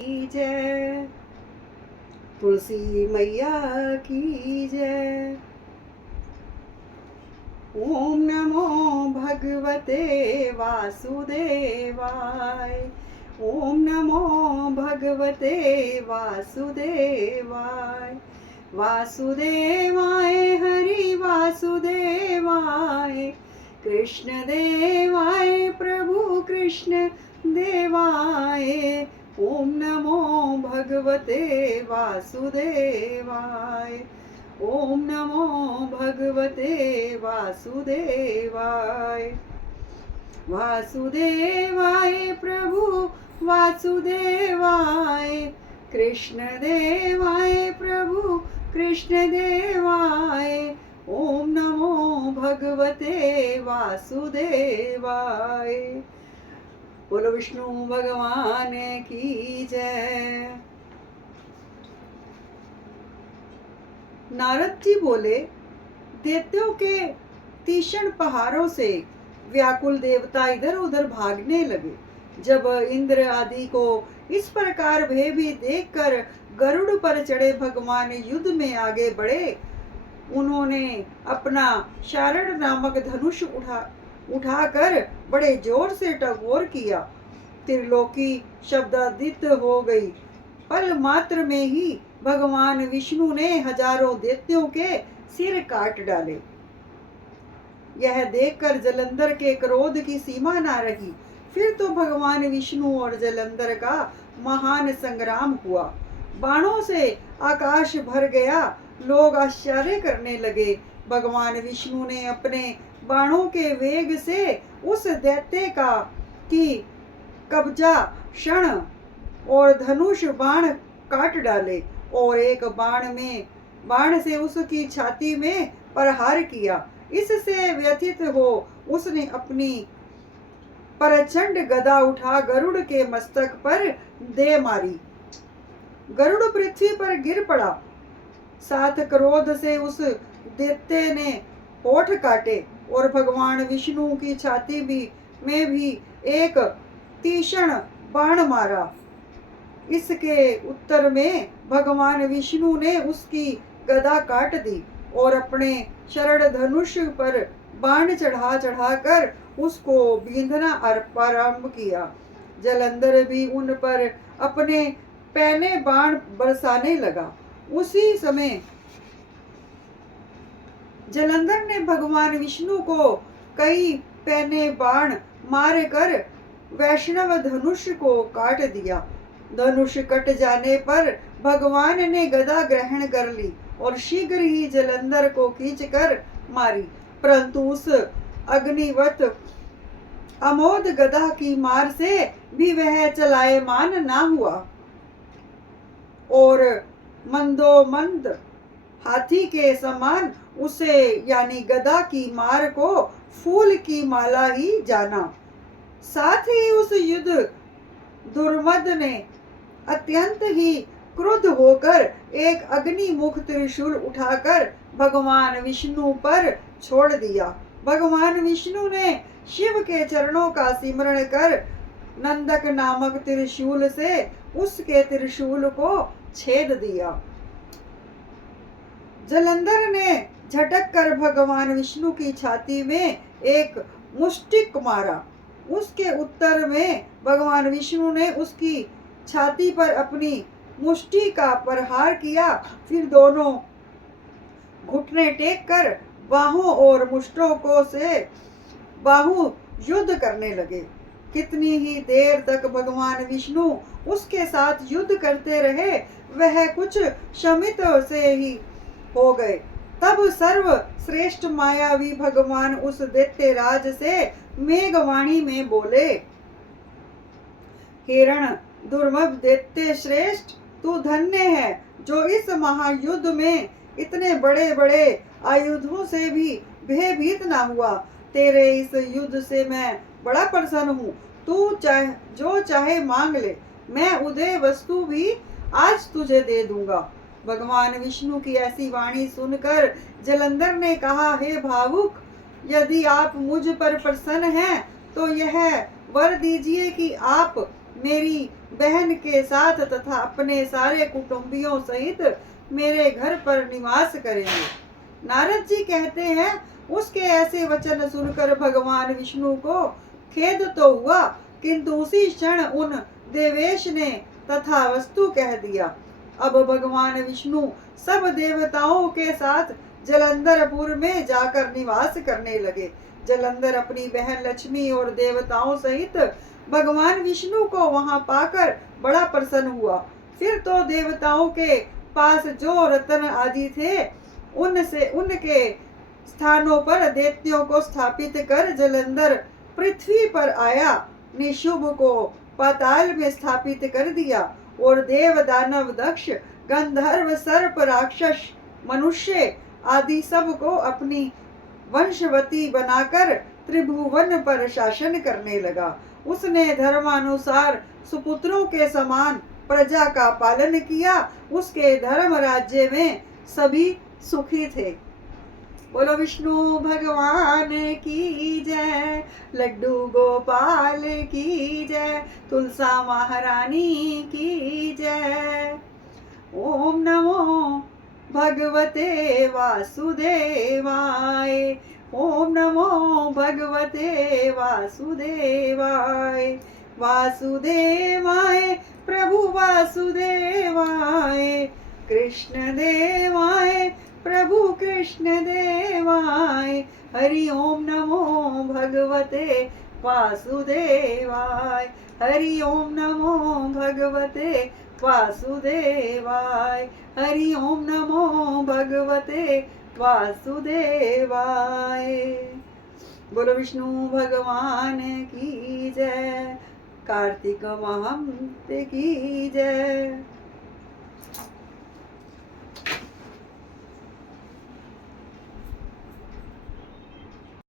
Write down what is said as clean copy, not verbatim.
की जय, तुलसी मैया की जय। ओम नमो भगवते वासुदेवाय। ओम नमो भगवते वासुदेवाय। वासुदेवाय हरि वासुदेवाय। कृष्ण देवाय प्रभु कृष्ण देवाय। ओम नमो भगवते वासुदेवाय। ओम नमो भगवते वासुदेवाय। वासुदेवाय प्रभु वासुदेवाय। कृष्ण देवाय प्रभु कृष्ण देवाय। ओम नमो भगवते वासुदेवाय। बोलो विष्णु भगवान की जय। नारद जी बोले, दैत्यों के तीक्ष्ण पहाड़ों से व्याकुल देवता इधर उधर भागने लगे। जब इंद्र आदि को इस प्रकार भयभीत देखकर गरुड़ पर चढ़े भगवान युद्ध में आगे बढ़े। उन्होंने अपना शारद नामक धनुष उठाकर बड़े जोर से टगोर किया। त्रिलोकी शब्दादित हो गई। पल मात्र में ही भगवान विष्णु ने हजारों दैत्यों के सिर काट डाले। यह देखकर जलंधर के क्रोध की सीमा न रही। फिर तो भगवान विष्णु और जलंधर का महान संग्राम हुआ। बाणों से आकाश भर गया। लोग आश्चर्य करने लगे। भगवान विष्णु ने अपने बाणों के वेग से उस दैत्य का की कब्जा क्षण और धनुष बाण काट डाले और एक बाण से उसकी छाती में प्रहार किया। इससे व्यथित हो उसने अपनी प्रचंड गदा उठा गरुड़ के मस्तक पर दे मारी। गरुड़ पृथ्वी पर गिर पड़ा। साथ क्रोध से उस दैत्य ने होठ काटे और भगवान विष्णु की छाती में भी एक तीक्ष्ण बाण मारा। इसके उत्तर में भगवान विष्णु ने उसकी गदा काट दी और अपने शरद धनुष पर बाण चढ़ा चढ़ाकर उसको बींधना आरंभ किया। जलंधर भी उन पर अपने पैने बाण बरसाने लगा। उसी समय जलंधर ने भगवान विष्णु को कई पैने बाण मारकर वैष्णव धनुष को काट दिया। धनुष कट जाने पर भगवान ने गदा ग्रहण कर ली और शीघ्र ही जलंधर को खींचकर मारी। परंतु उस अग्निवत अमोद गदा की मार से भी वह चलायमान ना हुआ और मंदोमंद हाथी के समान उसे यानी गदा की मार को फूल की माला ही जाना। साथ ही उस युद्ध दुर्मद ने अत्यंत ही क्रुद्ध होकर एक अग्निमुख त्रिशूल उठाकर भगवान विष्णु पर छोड़ दिया। भगवान विष्णु ने शिव के चरणों का सिमरण कर नंदक नामक त्रिशूल से उसके त्रिशूल को छेद दिया। जलंधर ने झटक कर भगवान विष्णु की छाती में एक मुष्टिक मारा। उसके उत्तर में भगवान विष्णु ने उसकी छाती पर अपनी मुष्टि का प्रहार किया। फिर दोनों घुटने टेक कर बाहों और मुष्टों को से बाहु युद्ध करने लगे। कितनी ही देर तक भगवान विष्णु उसके साथ युद्ध करते रहे। वह कुछ शमित से ही हो गए। तब सर्व श्रेष्ठ मायावी भगवान उस दैत्य राज से मेघवाणी में बोले, हिरण दुर्मद दैत्य श्रेष्ठ, तू धन्य है जो इस महायुद्ध में इतने बड़े बड़े आयुधों से भी भयभीत ना हुआ। तेरे इस युद्ध से मैं बड़ा प्रसन्न हूँ। तू जो चाहे मांग ले, मैं उदय वस्तु भी आज तुझे दे दूंगा। भगवान विष्णु की ऐसी वाणी सुनकर जलंधर ने कहा, हे भावुक, यदि आप मुझ पर प्रसन्न हैं तो यह वर दीजिए कि आप मेरी बहन के साथ तथा अपने सारे कुटुंबियों सहित मेरे घर पर निवास करेंगे। नारद जी कहते हैं, उसके ऐसे वचन सुनकर भगवान विष्णु को खेद तो हुआ, किंतु उसी क्षण उन देवेश ने तथा वस्तु कह दिया। अब भगवान विष्णु सब देवताओं के साथ जलंधरपुर में जाकर निवास करने लगे। जलंधर अपनी बहन लक्ष्मी और देवताओं सहित भगवान विष्णु को वहां पाकर बड़ा प्रसन्न हुआ। फिर तो देवताओं के पास जो रत्न आदि थे उनसे उनके स्थानों पर दैत्यों को स्थापित कर जलंधर पृथ्वी पर आया, निशुभ को पाताल में स्थापित कर दिया और देव दानव दक्ष गंधर्व सर्प राक्षस मनुष्य आदि सब को अपनी वंशवती बनाकर त्रिभुवन पर शासन करने लगा। उसने धर्मानुसार सुपुत्रों के समान प्रजा का पालन किया। उसके धर्म राज्य में सभी सुखी थे। बोलो विष्णु भगवान की जय, लड्डू गोपाल की जय, तुलसा महारानी की जय। ओम नमो भगवते वासुदेवाय, ओम नमो भगवते वासुदेवाय, वासुदेवाय प्रभु वासुदेवाय, कृष्ण देवाय प्रभु कृष्ण देवाय, हरि ओम नमो भगवते वासुदेवाय, हरि ओम नमो भगवते वासुदेवाय, हरि ओम नमो भगवते वासुदेवाय। बोलो विष्णु भगवान की जय, कार्तिक महंत की जय।